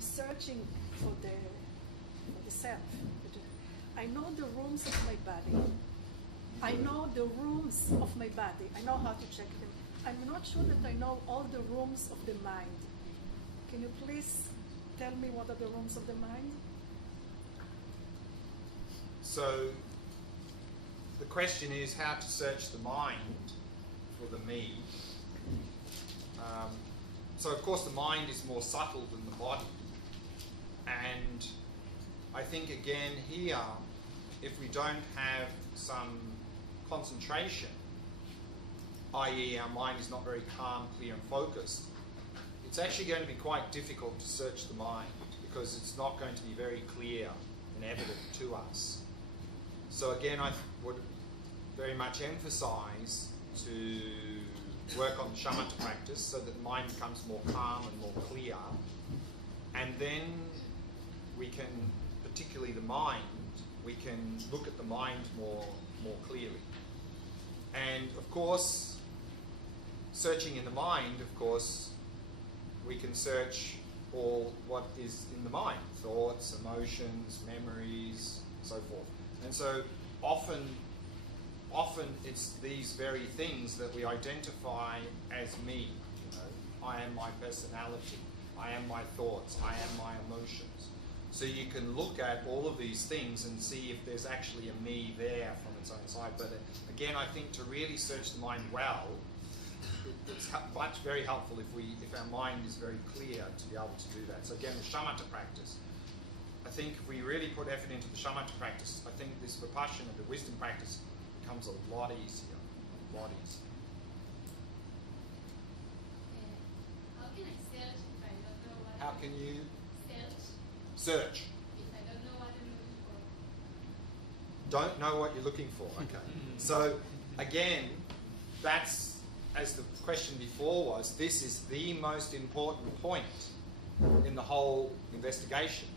I'm searching for the self. I know the rooms of my body. I know the rooms of my body. I know how to check them. I'm not sure that I know all the rooms of the mind. Can you please tell me what are the rooms of the mind? So the question is how to search the mind for the me. So of course the mind is more subtle than the body. And I think again here, if we don't have some concentration, i.e. our mind is not very calm, clear and focused, it's actually going to be quite difficult to search the mind because it's not going to be very clear and evident to us. So again, I would very much emphasize to work on the shamatha practice so that the mind becomes more calm and more clear, and then we can, particularly the mind, we can look at the mind more clearly. And of course, searching in the mind, of course, we can search all what is in the mind, thoughts, emotions, memories, so forth. And so often it's these very things that we identify as me. You know, I am my personality, I am my thoughts, I am my emotions. So you can look at all of these things and see if there's actually a me there from its own side. But again, I think to really search the mind well, it's very helpful if our mind is very clear to be able to do that. So again, the shamatha practice. I think if we really put effort into the shamatha practice, I think this vipassana, the wisdom practice, becomes a lot easier. A lot easier. How can I search if I don't know what How can you search? If I don't know what I'm looking for. Don't know what you're looking for. Okay. So again, that's, as the question before was, this is the most important point in the whole investigation,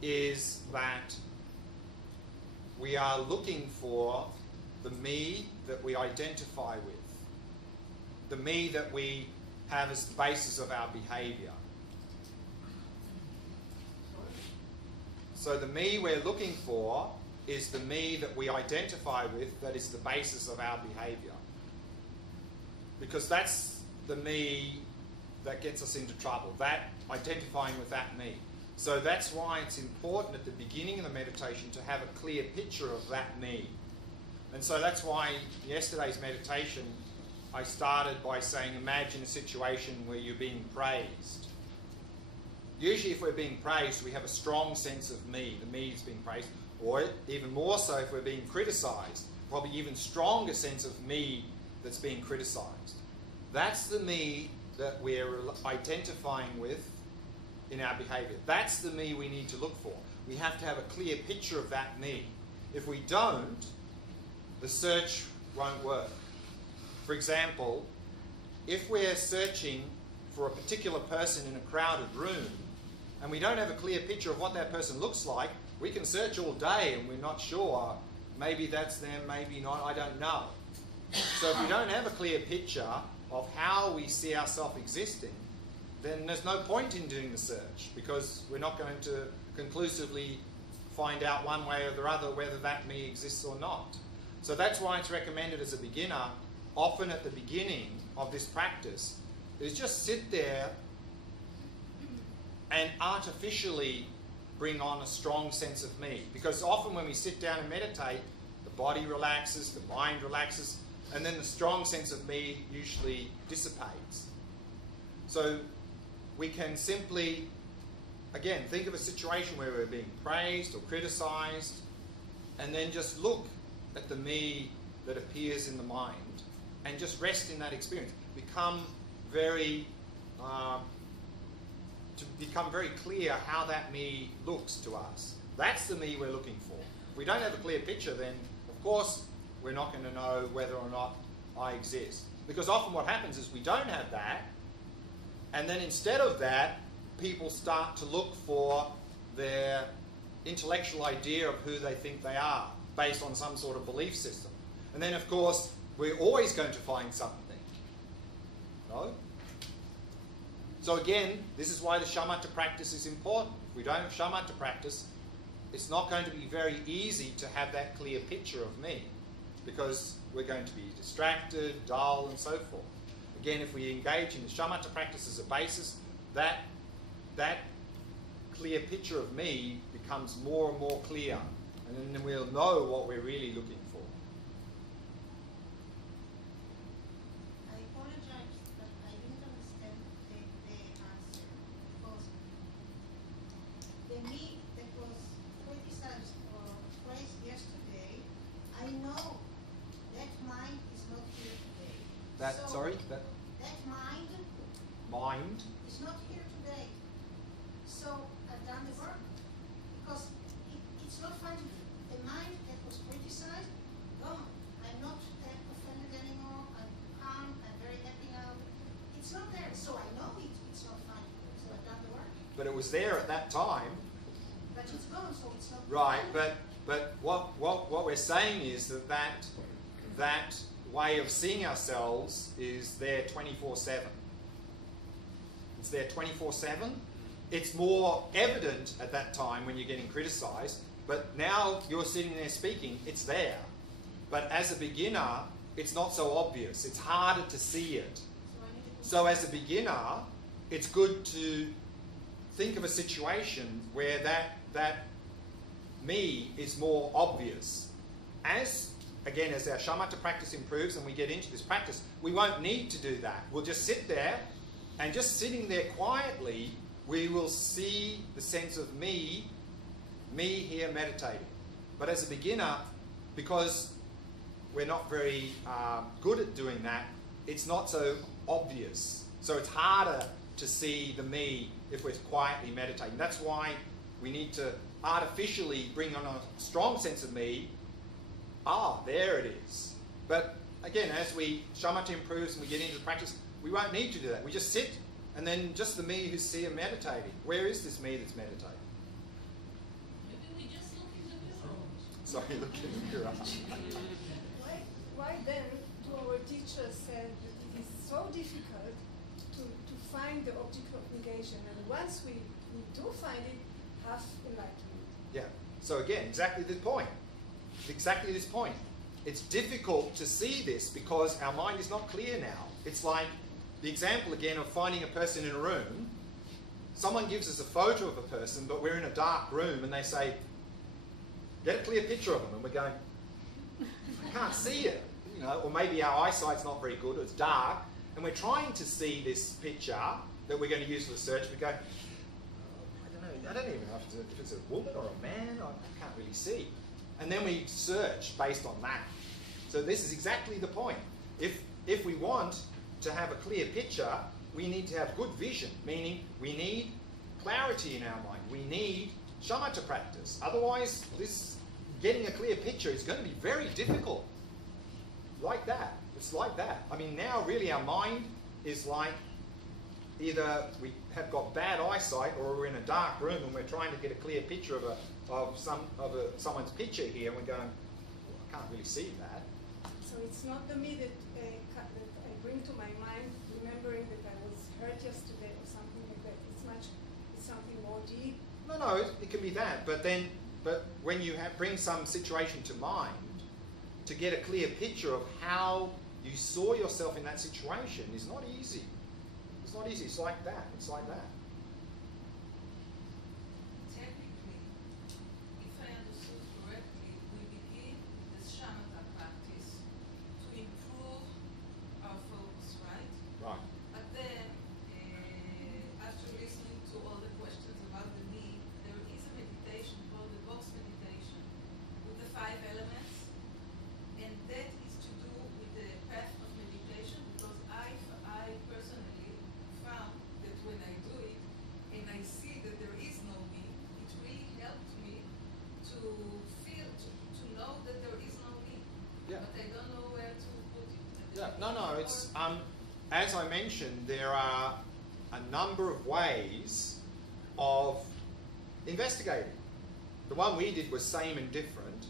is that we are looking for the me that we identify with, the me that we have as the basis of our behavior. So the me we're looking for is the me that we identify with, that is the basis of our behavior. Because that's the me that gets us into trouble, that identifying with that me. So that's why it's important at the beginning of the meditation to have a clear picture of that me. And so that's why yesterday's meditation I started by saying, imagine a situation where you're being praised. Usually if we're being praised, we have a strong sense of me, the me is being praised, or even more so if we're being criticised, probably even stronger sense of me that's being criticised. That's the me that we're identifying with in our behaviour. That's the me we need to look for. We have to have a clear picture of that me. If we don't, the search won't work. For example, if we're searching for a particular person in a crowded room and we don't have a clear picture of what that person looks like, we can search all day and we're not sure. Maybe that's them, maybe not, I don't know. So if we don't have a clear picture of how we see ourselves existing, then there's no point in doing the search, because we're not going to conclusively find out one way or the other whether that me exists or not. So that's why it's recommended as a beginner, often at the beginning of this practice, is just sit there and artificially bring on a strong sense of me. Because often when we sit down and meditate, the body relaxes, the mind relaxes, and then the strong sense of me usually dissipates. So we can simply, again, think of a situation where we're being praised or criticised, and then just look at the me that appears in the mind and just rest in that experience. Become very clear how that me looks to us. That's the me we're looking for. If we don't have a clear picture, then of course we're not going to know whether or not I exist. Because often what happens is we don't have that, and then instead of that, people start to look for their intellectual idea of who they think they are, based on some sort of belief system. And then of course, we're always going to find something. No? So again, this is why the shamatha practice is important. If we don't have shamatha practice, it's not going to be very easy to have that clear picture of me, because we're going to be distracted, dull, and so forth. Again, if we engage in the shamatha practice as a basis, that clear picture of me becomes more and more clear, and then we'll know what we're really looking for. I apologize, but I didn't understand the answer, because the me that was criticized or praised yesterday, I know that mind is not here today. That mind is not here today. So I've done the work, because it's not fun to the mind that was criticized, gone. I'm not offended anymore. I'm calm. I'm very happy now. It's not there, so I know it's not fun. So I've done the work. but it was there at that time. But it's gone, so it's not Right, fun. but what we're saying is that way of seeing ourselves is there 24/7. It's there 24/7. It's more evident at that time when you're getting criticised, but now you're sitting there speaking, it's there. But as a beginner, it's not so obvious. It's harder to see it. So as a beginner, it's good to think of a situation where that me is more obvious. As our shamatha practice improves and we get into this practice, we won't need to do that. We'll just sit there, and just sitting there quietly, we will see the sense of me here meditating. But as a beginner, because we're not very good at doing that, it's not so obvious. So it's harder to see the me if we're quietly meditating. That's why we need to artificially bring on a strong sense of me. There it is. But again, as shamatha improves and we get into the practice, we won't need to do that. We just sit, and then just the me who's here meditating. Where is this me that's meditating? Maybe we just look in the mirror. Sorry, look in the mirror. Why then do our teachers say that it is so difficult to find the object of negation, and once we do find it, have enlightenment? Yeah. So again, exactly this point. Exactly this point. It's difficult to see this because our mind is not clear now. It's like the example again of finding a person in a room. Someone gives us a photo of a person, but we're in a dark room, and they say, get a clear picture of them, and we're going, I can't see it. Or maybe our eyesight's not very good, it's dark, and we're trying to see this picture that we're going to use for the search. We go, I don't even know if it's a woman or a man, I can't really see. And then we search based on that. So this is exactly the point. If we want to have a clear picture, we need to have good vision, meaning we need clarity in our mind. We need shamatha practice. Otherwise, getting a clear picture is going to be very difficult. Like that. It's like that. I mean, now really our mind is like either we have got bad eyesight or we're in a dark room and we're trying to get a clear picture of someone's picture here, and we're going, I can't really see that. So it's not the me that I bring to my mind, remembering that I was hurt yesterday or something like that. It's something more deep. No, it can be that. But when you bring some situation to mind, to get a clear picture of how you saw yourself in that situation is not easy. It's not easy. It's like that. It's like that. Technically, if I understood correctly, we begin the shamatha practice to improve our focus, right? Right. But then, after listening to all the questions about the me, there is a meditation called the box meditation with the 5 elements, and that is to do with the path of meditation, because I personally found that when I do it and I see that there is no me, it really helped me to feel, to know that there is no me. Yeah. But I don't know where to put it. Yeah. No. It's as I mentioned, there are a number of ways of investigating. The one we did was same and different.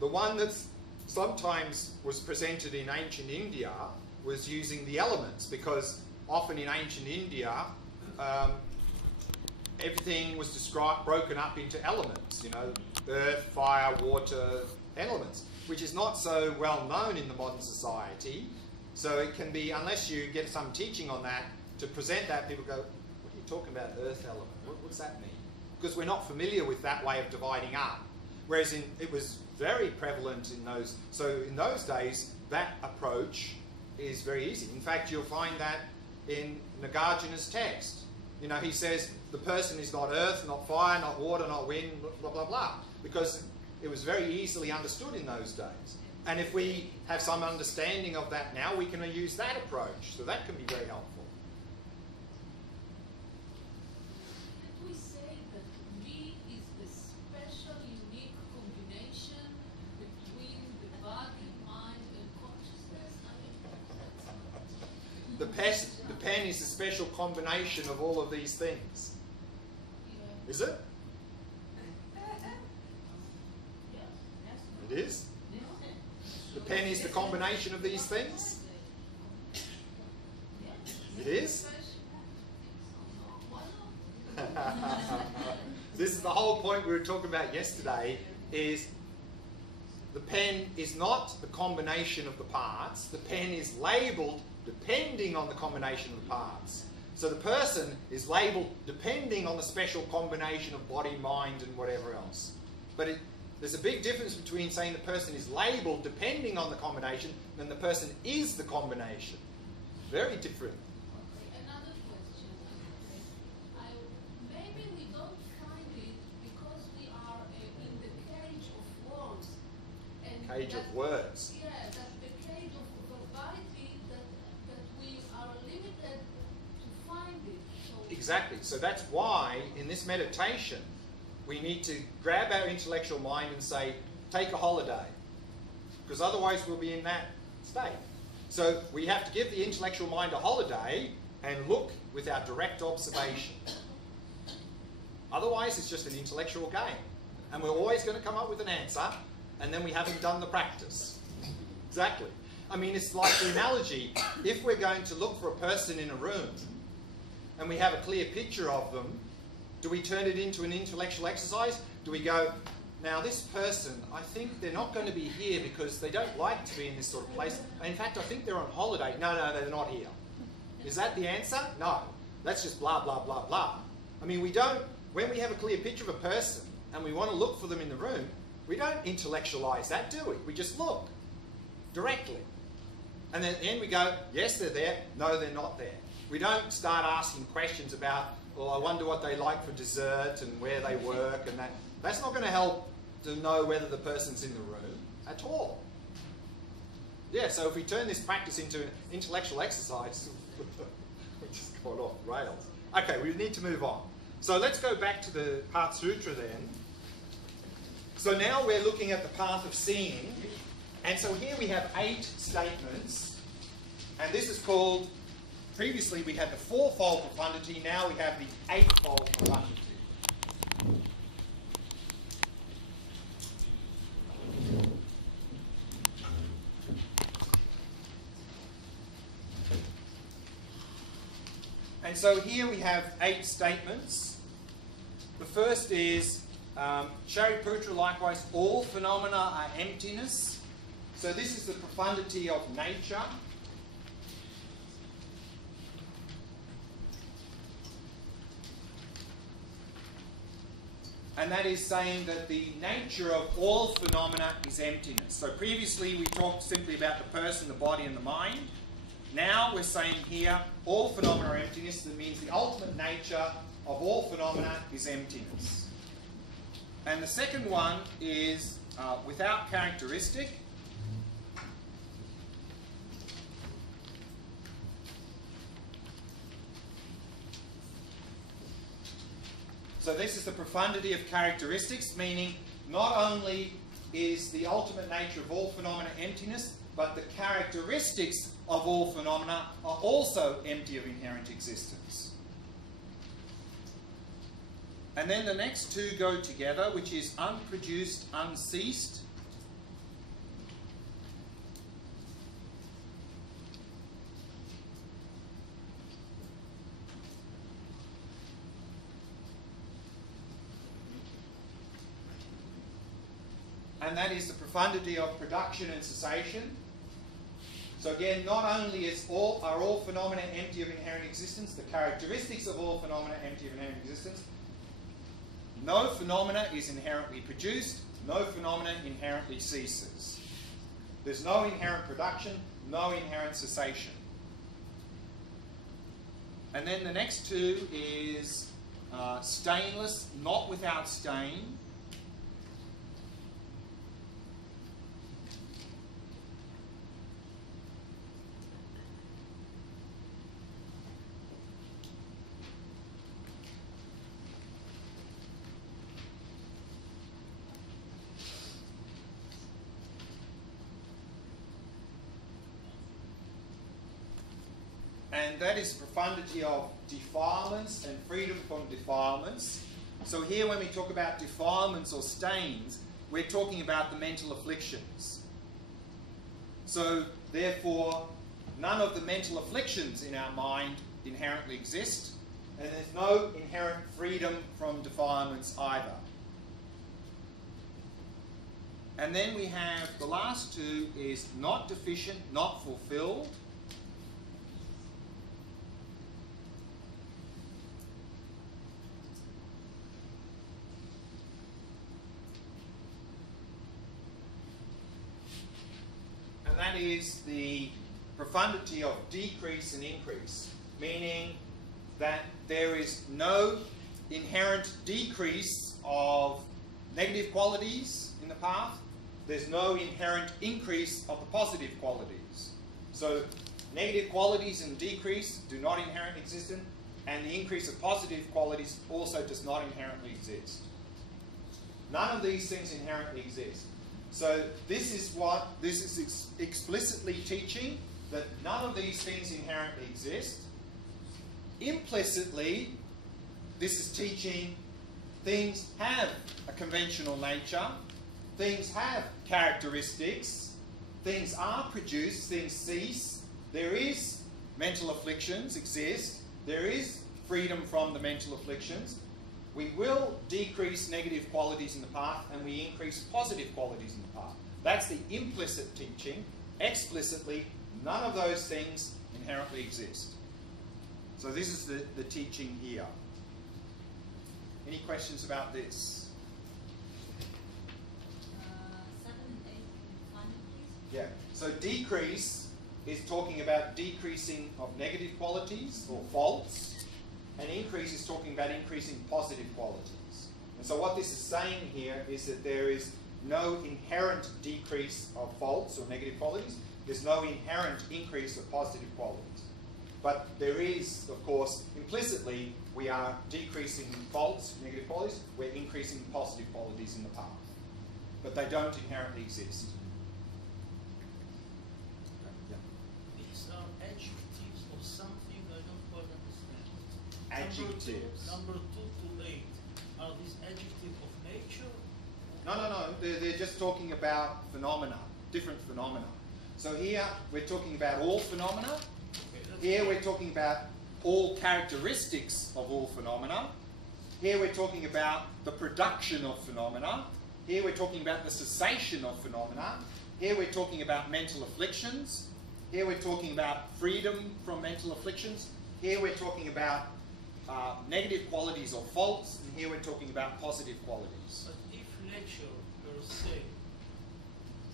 The one that sometimes was presented in ancient India was using the elements, because often in ancient India, everything was broken up into elements, you know, earth, fire, water, elements, which is not so well known in the modern society. So it can be, unless you get some teaching on that, to present that, people go, what are you talking about, earth element? What's that mean? Because we're not familiar with that way of dividing up. Whereas it was very prevalent in those, so in those days, that approach is very easy. In fact, you'll find that in Nagarjuna's text. You know, he says the person is not earth, not fire, not water, not wind, blah, blah, blah, because it was very easily understood in those days. And if we have some understanding of that now, we can use that approach. So that can be very helpful. Can't we say that me is the special, unique combination between the body, mind, and consciousness? I mean, The pen is a special combination of all of these things. yeah. Is it? It is? The pen is the combination of these things? It is? This is the whole point we were talking about yesterday, is the pen is not the combination of the parts. The pen is labelled depending on the combination of the parts. So the person is labelled depending on the special combination of body, mind, and whatever else. But there's a big difference between saying the person is labelled depending on the combination and the person is the combination. Very different. Okay, another question. Maybe we don't find it because we are in the cage of words. And Cage of words. Yeah, that the cage of verbality that we are limited to find it. So Exactly. So that's why in this meditation we need to grab our intellectual mind and say, take a holiday. Because otherwise we'll be in that state. So we have to give the intellectual mind a holiday and look with our direct observation. Otherwise it's just an intellectual game. And we're always going to come up with an answer, and then we haven't done the practice. Exactly. I mean, it's like the analogy. If we're going to look for a person in a room and we have a clear picture of them, do we turn it into an intellectual exercise? Do we go, now this person, I think they're not going to be here because they don't like to be in this sort of place. In fact, I think they're on holiday. No, they're not here. Is that the answer? No. That's just blah, blah, blah, blah. I mean, when we have a clear picture of a person and we want to look for them in the room, we don't intellectualize that, do we? We just look directly. And then at the end we go, yes, they're there. No, they're not there. We don't start asking questions about, well, I wonder what they like for dessert and where they work and that. That's not going to help to know whether the person's in the room at all. Yeah, so if we turn this practice into an intellectual exercise, we're just gone off the rails. Okay, we need to move on. So let's go back to the Path Sutra then. So now we're looking at the path of seeing. And so here we have 8 statements. And this is called, previously we had the 4-fold profundity, now we have the 8-fold profundity. And so here we have 8 statements. The first is, Shariputra, likewise, all phenomena are emptiness. So this is the profundity of nature. And that is saying that the nature of all phenomena is emptiness. So previously we talked simply about the person, the body, and the mind. Now we're saying here, all phenomena are emptiness. That means the ultimate nature of all phenomena is emptiness. And the second one is without characteristic. So this is the profundity of characteristics, meaning not only is the ultimate nature of all phenomena emptiness, but the characteristics of all phenomena are also empty of inherent existence. And then the next two go together, which is unproduced, unceased. and that is the profundity of production and cessation. So again, not only are all phenomena empty of inherent existence, the characteristics of all phenomena empty of inherent existence. No phenomena is inherently produced, no phenomena inherently ceases. There's no inherent production, no inherent cessation. And then the next two is stainless, not without stain. And that is the profundity of defilements and freedom from defilements. So here when we talk about defilements or stains, we're talking about the mental afflictions. So therefore, none of the mental afflictions in our mind inherently exist, and there's no inherent freedom from defilements either. And then we have the last two is not deficient, not fulfilled. And that is the profundity of decrease and increase, meaning that there is no inherent decrease of negative qualities in the path. There's no inherent increase of the positive qualities. So negative qualities and decrease do not inherently exist, and the increase of positive qualities also does not inherently exist. None of these things inherently exist. So this is explicitly teaching that none of these things inherently exist. Implicitly, this is teaching things have a conventional nature, things have characteristics, things are produced, things cease, there is mental afflictions exist, there is freedom from the mental afflictions. We will decrease negative qualities in the path and we increase positive qualities in the path. That's the implicit teaching. Explicitly, none of those things inherently exist. So this is the teaching here. Any questions about this? 7 and 8, finally, please. Yeah. So decrease is talking about decreasing of negative qualities or faults. And increase is talking about increasing positive qualities. And so what this is saying here is that there is no inherent decrease of faults or negative qualities. There's no inherent increase of positive qualities. But there is, of course, implicitly, we are decreasing faults, negative qualities. We're increasing positive qualities in the path. But they don't inherently exist. Yeah. These are adjectives of something I don't quite understand. Adjectives. Number 2 to 8. Are these adjectives of nature? No. They're just talking about phenomena, different phenomena. So here we're talking about all phenomena. Okay, Here we're talking about all characteristics of all phenomena. Here we're talking about the production of phenomena. Here we're talking about the cessation of phenomena. Here we're talking about mental afflictions. Here we're talking about freedom from mental afflictions. Here we're talking about negative qualities or faults. And here we're talking about positive qualities. But if nature per se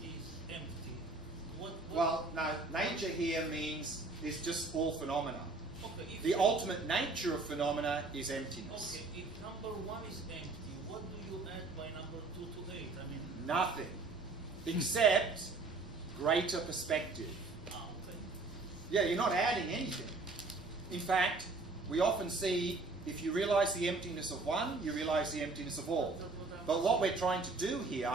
is empty, what Well, no, nature here is just all phenomena. okay, if The ultimate nature of phenomena is emptiness. Okay, if number 1 is empty, what do you add by number 2 to 8? I mean, Nothing. Except greater perspective. okay. Yeah, you're not adding anything. In fact, we often see if you realize the emptiness of one, you realize the emptiness of all. But what we're trying to do here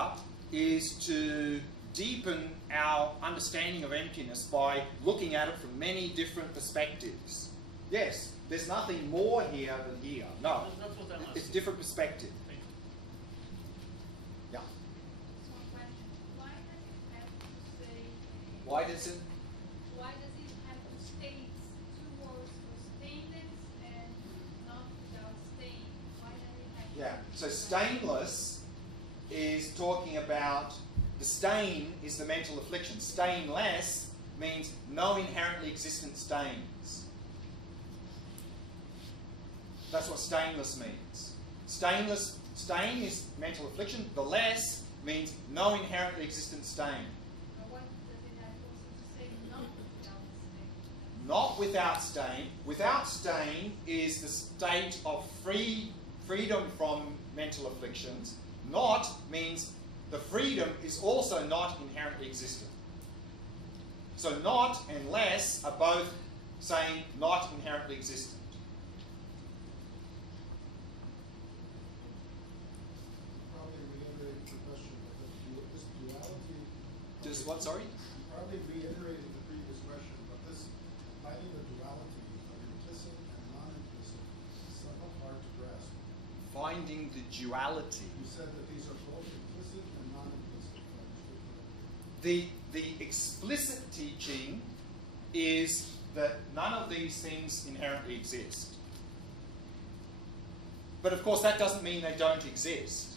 is to deepen our understanding of emptiness by looking at it from many different perspectives. Yes, there's nothing more here than here. No, That's what I'm asking. it's different perspective. Thank you. Yeah. So question, why does it have to say, Why does it? why does it have to state 2 words for stainless and not without stain? Why does it have to Yeah. So stainless is talking about The stain is the mental affliction. Stainless means no inherently existent stains. That's what stainless means. Stain is mental affliction. The less means no inherently existent stain. What does it have also to say Not without stain. Without stain is the state of freedom from mental afflictions. Not means the freedom is also not inherently existent. So not and less are both saying not inherently existent. Probably reiterated the question, but this duality. Does what, sorry? Probably reiterated the previous question, but this finding the duality of implicit and non-implicit is somewhat hard to grasp. Finding the duality. You said that these are both implicit and non-implicit. if I understood correctly. The explicit teaching is that none of these things inherently exist. But of course that doesn't mean they don't exist.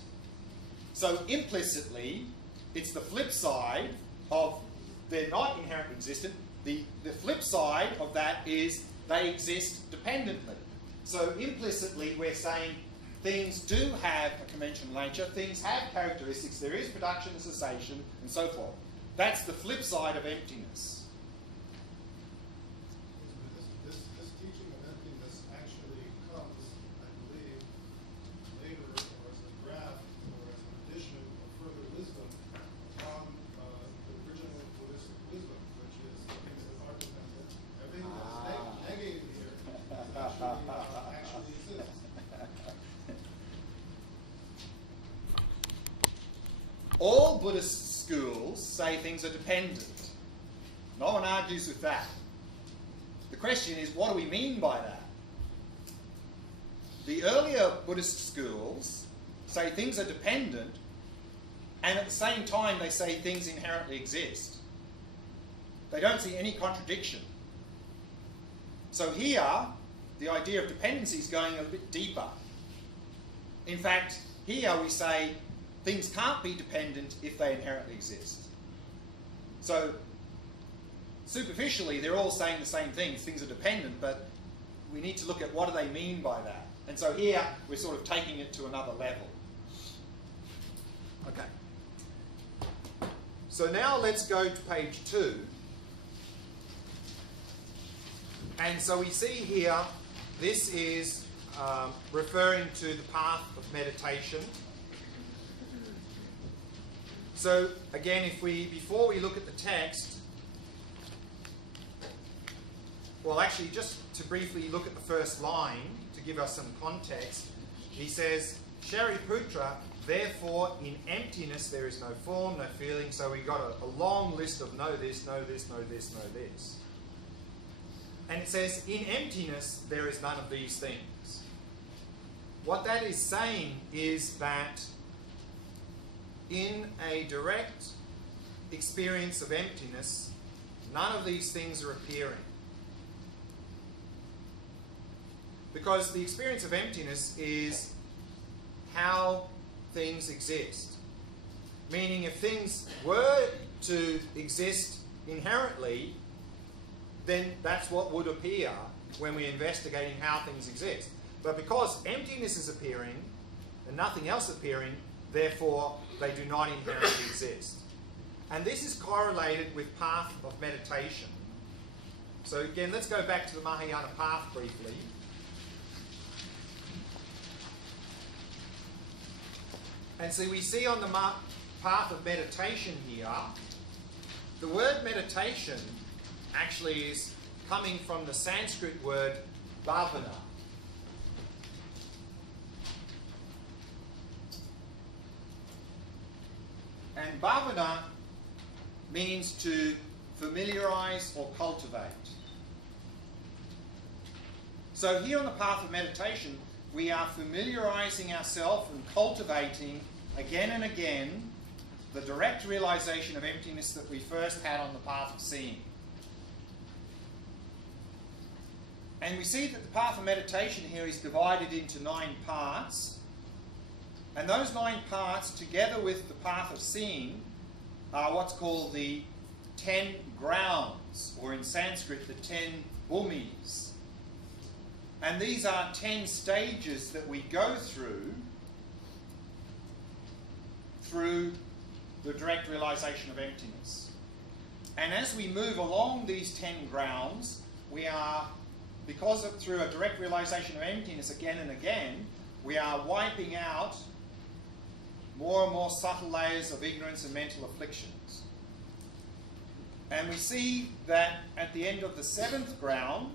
So implicitly, it's the flip side of they're not inherently existent. The flip side of that is they exist dependently. So implicitly we're saying things do have a commensurable nature, things have characteristics, there is production and cessation, and so forth. That's the flip side of emptiness. This teaching of emptiness actually comes, I believe, later or as a draft or as an addition of further wisdom from the original Buddhist wisdom, which is things that are dependent. Everything that's negated here actually exists. All Buddhist schools say things are dependent. No one argues with that. The question is, what do we mean by that? The earlier Buddhist schools say things are dependent, and at the same time they say things inherently exist. They don't see any contradiction. So here, the idea of dependency is going a bit deeper. In fact, here we say things can't be dependent if they inherently exist. So, superficially, they're all saying the same things. Things are dependent, but we need to look at what do they mean by that. And so here, we're sort of taking it to another level. Okay. So now let's go to page 2. And so we see here, this is referring to the path of meditation. So again, before we look at the text, well actually just to briefly look at the first line to give us some context, he says, Shariputra, therefore in emptiness there is no form, no feeling, so we've got a long list of know this, know this, know this, know this. And it says, in emptiness there is none of these things. What that is saying is that in a direct experience of emptiness, none of these things are appearing. Because the experience of emptiness is how things exist. Meaning if things were to exist inherently, then that's what would appear when we're investigating how things exist. But because emptiness is appearing and nothing else appearing, therefore they do not inherently exist. And this is correlated with path of meditation. So again, let's go back to the Mahayana path briefly. And so we see on the path of meditation here, the word meditation actually is coming from the Sanskrit word bhavana. And bhavana means to familiarize or cultivate. So here on the path of meditation, we are familiarizing ourselves and cultivating again and again the direct realization of emptiness that we first had on the path of seeing. And we see that the path of meditation here is divided into 9 parts. And those 9 parts, together with the path of seeing, are what's called the 10 grounds, or in Sanskrit, the 10 bhumis. And these are 10 stages that we go through the direct realization of emptiness. And as we move along these 10 grounds, we are, through a direct realization of emptiness again and again, we are wiping out more and more subtle layers of ignorance and mental afflictions. And we see that at the end of the 7th ground,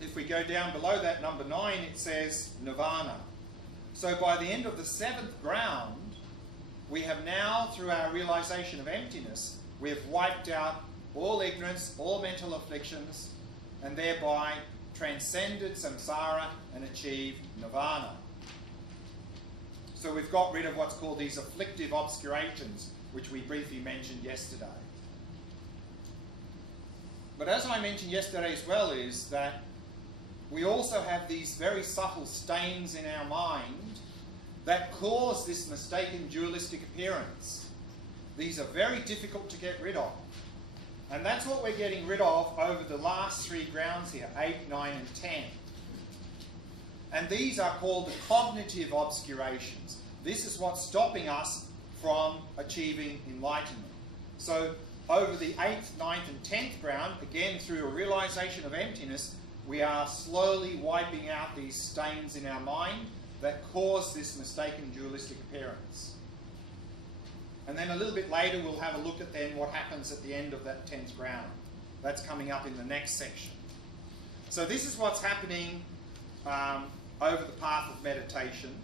if we go down below that, number 9, it says nirvana. So by the end of the 7th ground, we have now, through our realization of emptiness, we have wiped out all ignorance, all mental afflictions, and thereby transcended samsara and achieved nirvana. So we've got rid of what's called these afflictive obscurations, which we briefly mentioned yesterday. But as I mentioned yesterday as well, is that we also have these very subtle stains in our mind that cause this mistaken dualistic appearance. These are very difficult to get rid of. And that's what we're getting rid of over the last 3 grounds here, 8, 9 and 10. And these are called the cognitive obscurations. This is what's stopping us from achieving enlightenment. So over the 8th, 9th and 10th ground, again through a realization of emptiness, we are slowly wiping out these stains in our mind that cause this mistaken dualistic appearance. And then a little bit later we'll have a look at then what happens at the end of that 10th ground. That's coming up in the next section. So this is what's happening over the path of meditation.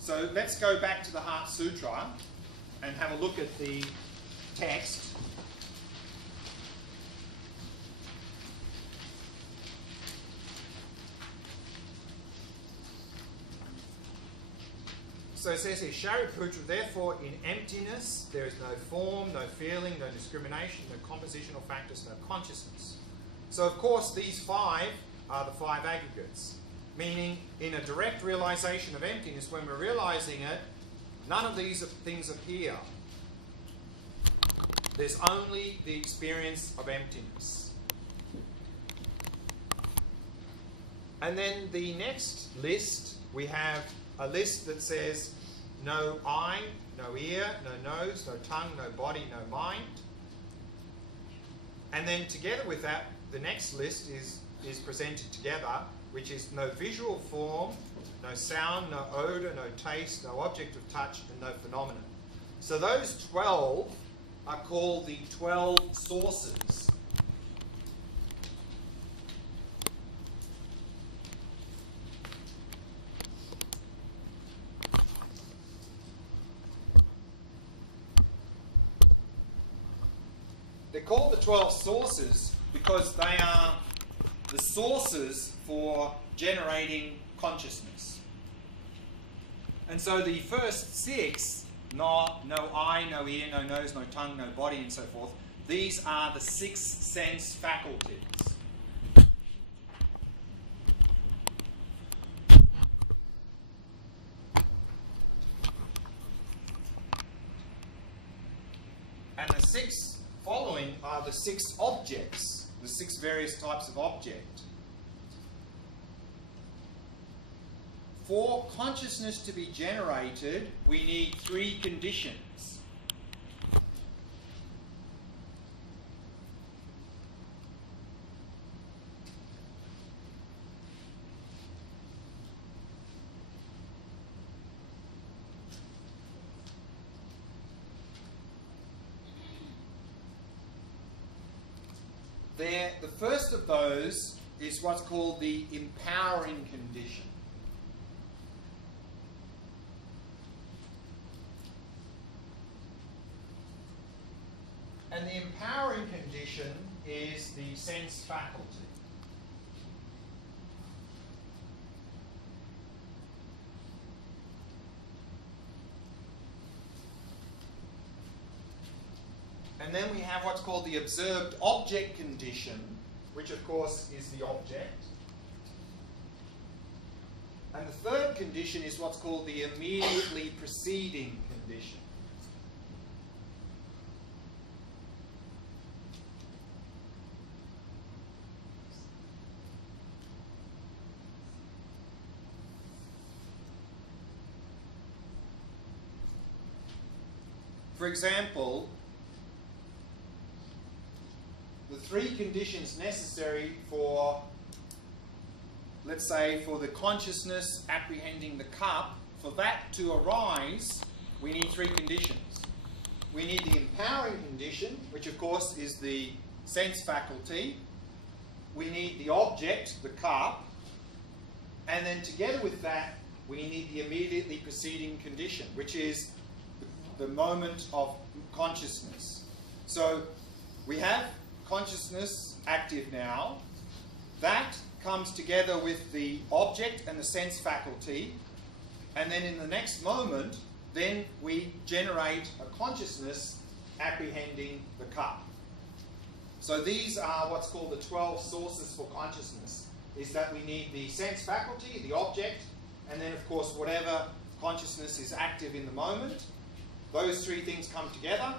So let's go back to the Heart Sutra and have a look at the text. So it says here, Shariputra, therefore in emptiness there is no form, no feeling, no discrimination, no compositional factors, no consciousness. So of course these 5 are the 5 aggregates, meaning in a direct realization of emptiness, when we're realizing it, none of these things appear. There's only the experience of emptiness. And then the next list, we have a list that says no eye, no ear, no nose, no tongue, no body, no mind. And then together with that, the next list is presented together, which is no visual form, no sound, no odour, no taste, no object of touch, and no phenomenon. So those 12 are called the 12 sources. They're called the 12 sources because they are the sources for generating consciousness. And so the first 6, no eye, no ear, no nose, no tongue, no body, and so forth, these are the 6 sense faculties. And the 6 following are the 6 objects, the 6 various types of object. For consciousness to be generated, we need 3 conditions. The first of those is what's called the empowering condition. And the empowering condition is the sense faculty. And then we have what's called the observed object condition, which of course is the object. And the third condition is what's called the immediately preceding condition. condition. For example, the three conditions necessary for, let's say, for the consciousness apprehending the cup, for that to arise, we need three conditions. We need the empowering condition, which of course is the sense faculty. We need the object, the cup, and then together with that, we need the immediately preceding condition, which is the moment of consciousness. So we have consciousness active now. That comes together with the object and the sense faculty, and then in the next moment, then we generate a consciousness apprehending the cup. So these are what's called the 12 sources for consciousness, is that we need the sense faculty, the object, and then of course whatever consciousness is active in the moment. Those three things come together,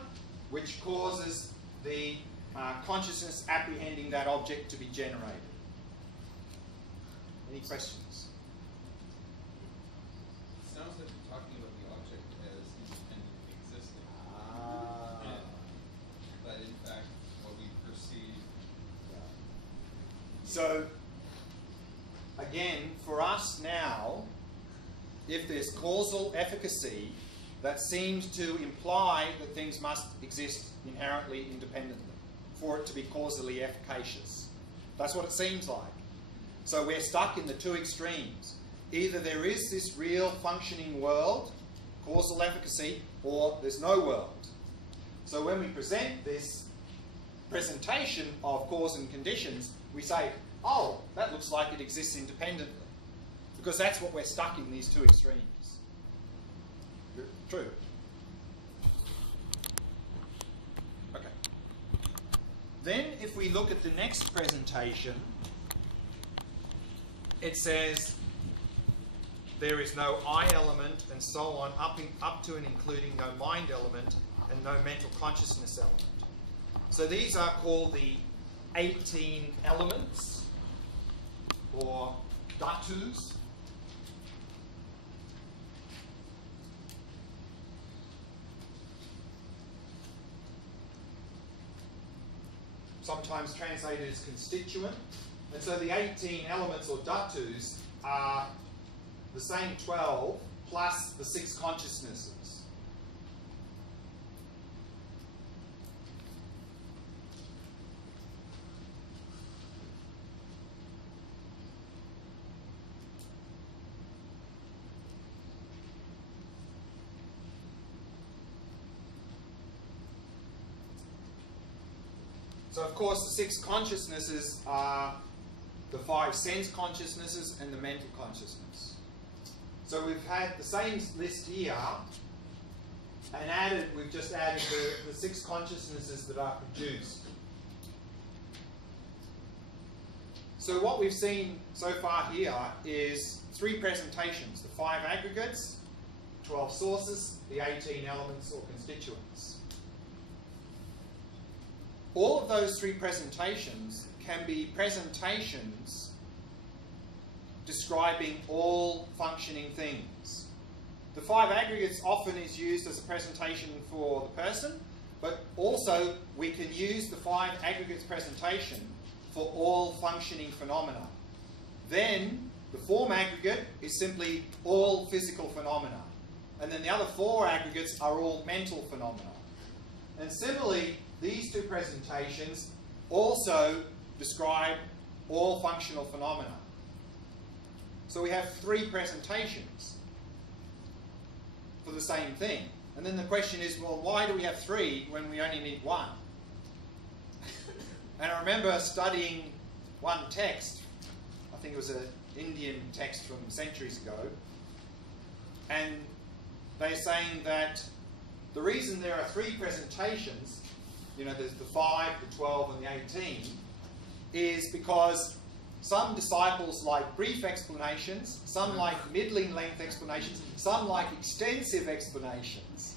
which causes the consciousness apprehending that object to be generated. Any questions? Sounds like you're talking about the object as independently existing. But in fact, what we perceive. So, again, for us now, if there's causal efficacy, that seems to imply that things must exist inherently independently for it to be causally efficacious. That's what it seems like. So we're stuck in the two extremes. Either there is this real functioning world, causal efficacy, or there's no world. So when we present this presentation of cause and conditions, we say, oh, that looks like it exists independently. Because that's what we're stuck in, these two extremes. True. Okay. Then if we look at the next presentation, it says there is no I element and so on, up to and including no mind element and no mental consciousness element. So these are called the 18 elements, or dhatus. Sometimes translated as constituent. And so the 18 elements or dhatus are the same 12 plus the 6 consciousnesses. So of course the 6 consciousnesses are the 5 sense consciousnesses and the mental consciousness. So we've had the same list here, and we've just added the 6 consciousnesses that are produced. So what we've seen so far here is 3 presentations, the 5 aggregates, 12 sources, the 18 elements or constituents. All of those 3 presentations can be presentations describing all functioning things. The 5 aggregates often is used as a presentation for the person, but also we can use the 5 aggregates presentation for all functioning phenomena. Then the form aggregate is simply all physical phenomena. And then the other 4 aggregates are all mental phenomena. And similarly, these 2 presentations also describe all functional phenomena. So we have 3 presentations for the same thing. And then the question is, well, why do we have 3 when we only need 1? And I remember studying one text, I think it was an Indian text from centuries ago, and they're saying that the reason there are 3 presentations, you know, there's the 5, the 12, and the 18, is because some disciples like brief explanations, some like middling length explanations, some like extensive explanations.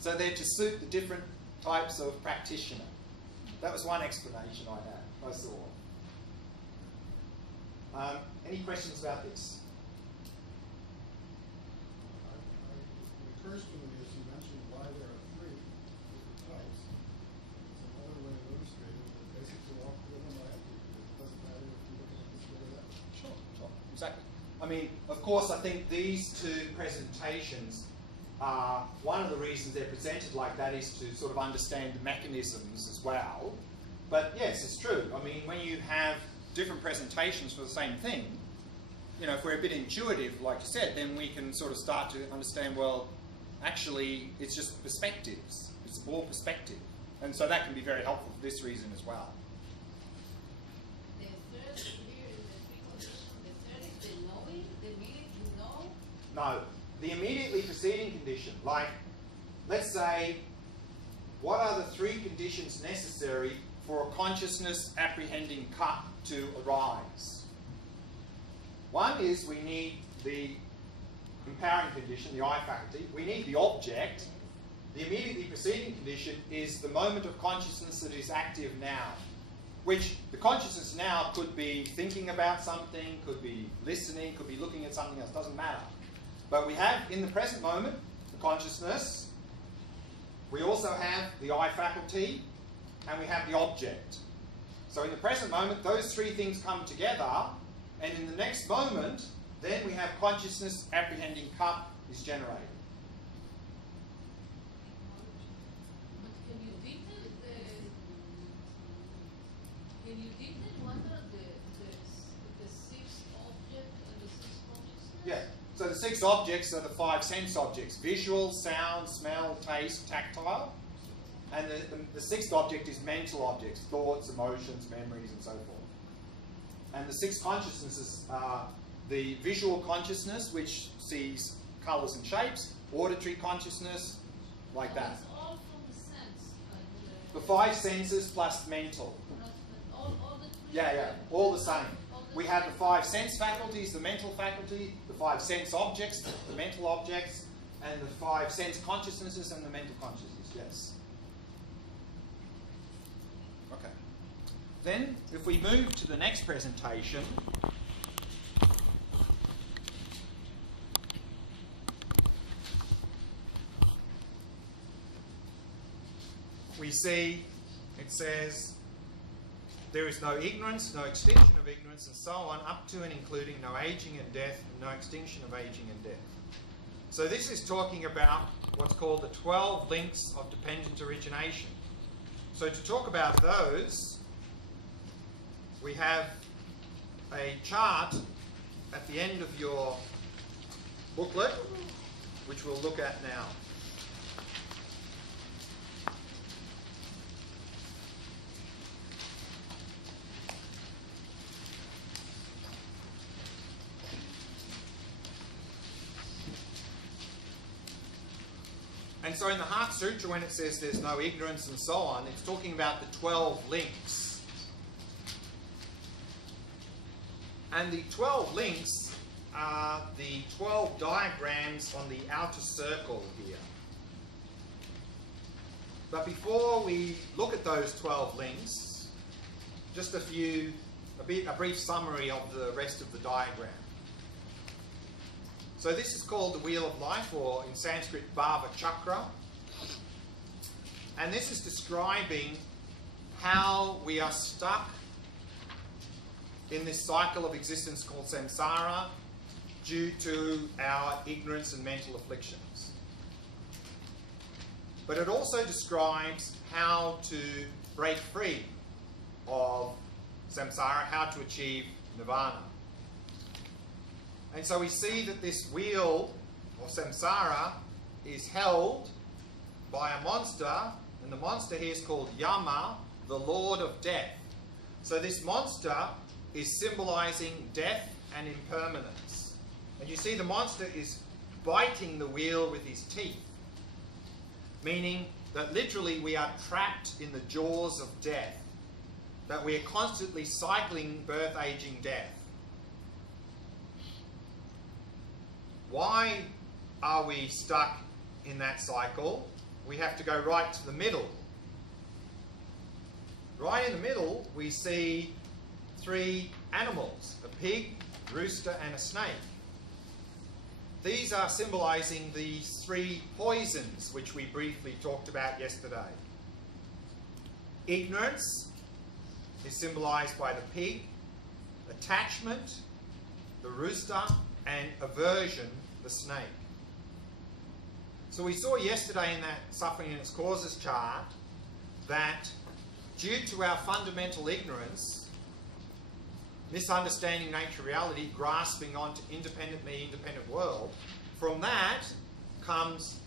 So they're to suit the different types of practitioner. That was one explanation I had, I saw. Any questions about this? What occurs to me is you mentioned why there are 3 different types. It's another way of illustrating that basically all 3 of them are empty. It doesn't matter if you look at it this way or that way. Sure, exactly. I mean, of course, I think these 2 presentations are, one of the reasons they're presented like that is to sort of understand the mechanisms as well. But yes, it's true. I mean, when you have different presentations for the same thing, you know, if we're a bit intuitive, like you said, then we can sort of start to understand, well, actually, it's just perspectives. It's more perspective. And so that can be very helpful for this reason as well. The third here is the precondition. The third is the knowing, the minute you know. No, the immediately preceding condition, like, let's say, what are the 3 conditions necessary for a consciousness apprehending cut to arise? One is we need the empowering condition, the I faculty. We need the object. The immediately preceding condition is the moment of consciousness that is active now, which the consciousness now could be thinking about something, could be listening, could be looking at something else, doesn't matter. But we have, in the present moment, the consciousness. We also have the I faculty, and we have the object. So in the present moment, those 3 things come together, and in the next moment, then we have consciousness apprehending cut is generated. But can you detail what are the 6 objects and the 6 consciousness? Yeah. So the 6 objects are the 5 sense objects: visual, sound, smell, taste, tactile. And the 6th object is mental objects: thoughts, emotions, memories, and so forth. And the 6 consciousnesses are the visual consciousness, which sees colours and shapes; auditory consciousness, like that. It's all from the sense. Like The 5 senses plus mental. all the 3. Yeah, all the same. We have the 5 sense faculties, the mental faculty, the 5 sense objects, the mental objects, and the 5 sense consciousnesses and the mental consciousnesses, yes. Okay. Then, if we move to the next presentation, we see, it says, there is no ignorance, no extinction of ignorance, and so on, up to and including no aging and death, and no extinction of aging and death. So this is talking about what's called the 12 links of dependent origination. So to talk about those, we have a chart at the end of your booklet, which we'll look at now. And so in the Heart Sutra, when it says there's no ignorance and so on, it's talking about the 12 links. And the 12 links are the 12 diagrams on the outer circle here. But before we look at those 12 links, just a brief summary of the rest of the diagram. So this is called the Wheel of Life, or in Sanskrit, Bhava Chakra. And this is describing how we are stuck in this cycle of existence called samsara due to our ignorance and mental afflictions. But it also describes how to break free of samsara, how to achieve nirvana. And so we see that this wheel of samsara is held by a monster, and the monster here is called Yama, the Lord of Death. So this monster is symbolizing death and impermanence. And you see the monster is biting the wheel with his teeth, meaning that literally we are trapped in the jaws of death, that we are constantly cycling birth, aging, death. Why are we stuck in that cycle? we have to go right to the middle. Right in the middle, we see three animals, a pig, rooster, and a snake. These are symbolizing the three poisons which we briefly talked about yesterday. Ignorance is symbolized by the pig, attachment, the rooster, and aversion, the snake. So we saw yesterday in that suffering and its causes chart that due to our fundamental ignorance, misunderstanding nature reality, grasping onto independent me, independent world, from that comes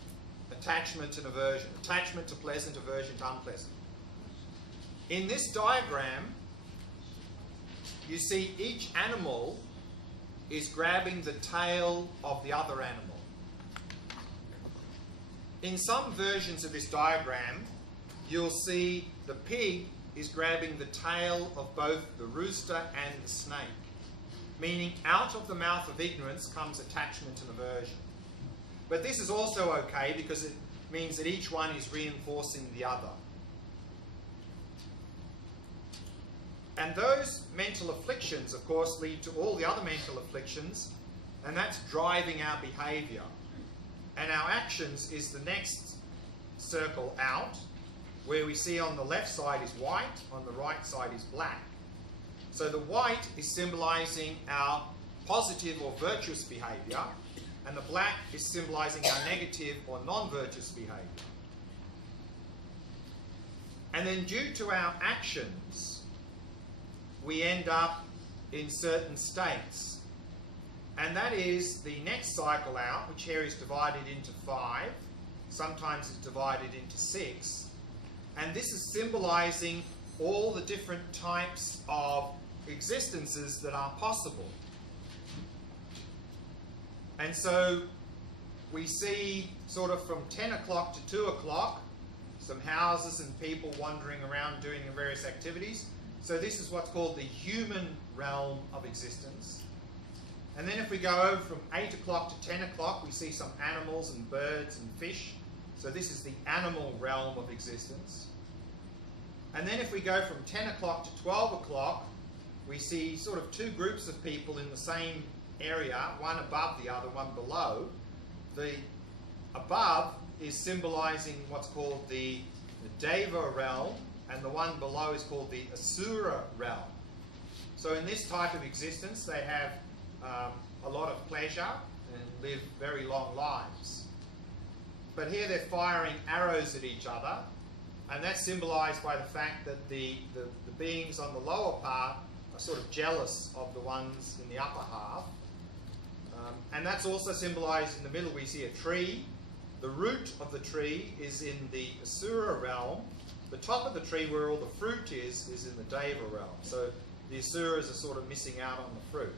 attachment and aversion. Attachment to pleasant, aversion to unpleasant. In this diagram, you see each animal is grabbing the tail of the other animal. In some versions of this diagram, you'll see the pig is grabbing the tail of both the rooster and the snake, meaning out of the mouth of ignorance comes attachment and aversion. But this is also okay because it means that each one is reinforcing the other. And those mental afflictions, of course, lead to all the other mental afflictions, and that's driving our behavior. And our actions is the next circle out, where we see on the left side is white, on the right side is black. So the white is symbolizing our positive or virtuous behavior, and the black is symbolizing our negative or non-virtuous behavior. And then due to our actions, we end up in certain states. And that is the next cycle out, which here is divided into 5. Sometimes it's divided into 6. And this is symbolizing all the different types of existences that are possible. And so we see sort of from 10 o'clock to 2 o'clock, some houses and people wandering around doing various activities. So this is what's called the human realm of existence. And then if we go over from 8 o'clock to 10 o'clock, we see some animals and birds and fish. So this is the animal realm of existence. And then if we go from 10 o'clock to 12 o'clock, we see sort of two groups of people in the same area, one above the other, one below. The above is symbolizing what's called the Deva realm, and the one below is called the Asura realm. So in this type of existence, they have a lot of pleasure and live very long lives. But here they're firing arrows at each other, and that's symbolized by the fact that the beings on the lower part are sort of jealous of the ones in the upper half. And that's also symbolized in the middle. We see a tree. The root of the tree is in the Asura realm. The top of the tree, where all the fruit is in the Deva realm. So the Asuras are sort of missing out on the fruit.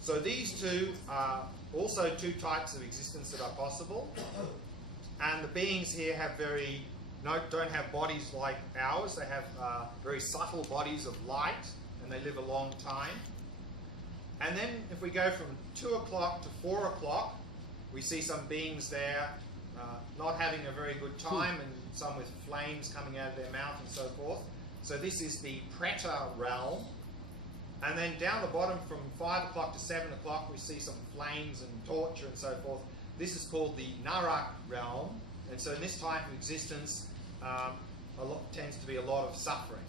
So these two are also two types of existence that are possible. And the beings here have don't have bodies like ours. They have very subtle bodies of light, and they live a long time. And then if we go from 2 o'clock to 4 o'clock, we see some beings there not having a very good time, and some with flames coming out of their mouth and so forth. So this is the Preta realm. And then down the bottom from 5 o'clock to 7 o'clock, we see some flames and torture and so forth. This is called the Narak realm. And so in this type of existence, tends to be a lot of suffering,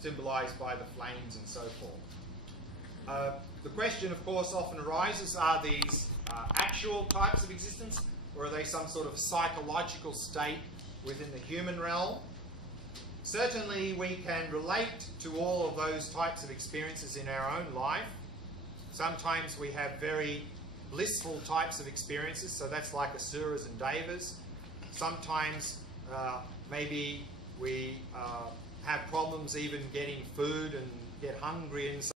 symbolized by the flames and so forth. The question, of course, often arises, are these actual types of existence, or are they some sort of psychological state within the human realm? Certainly we can relate to all of those types of experiences in our own life. Sometimes we have very blissful types of experiences, so that's like Asuras and Devas. Sometimes maybe we have problems even getting food and get hungry and so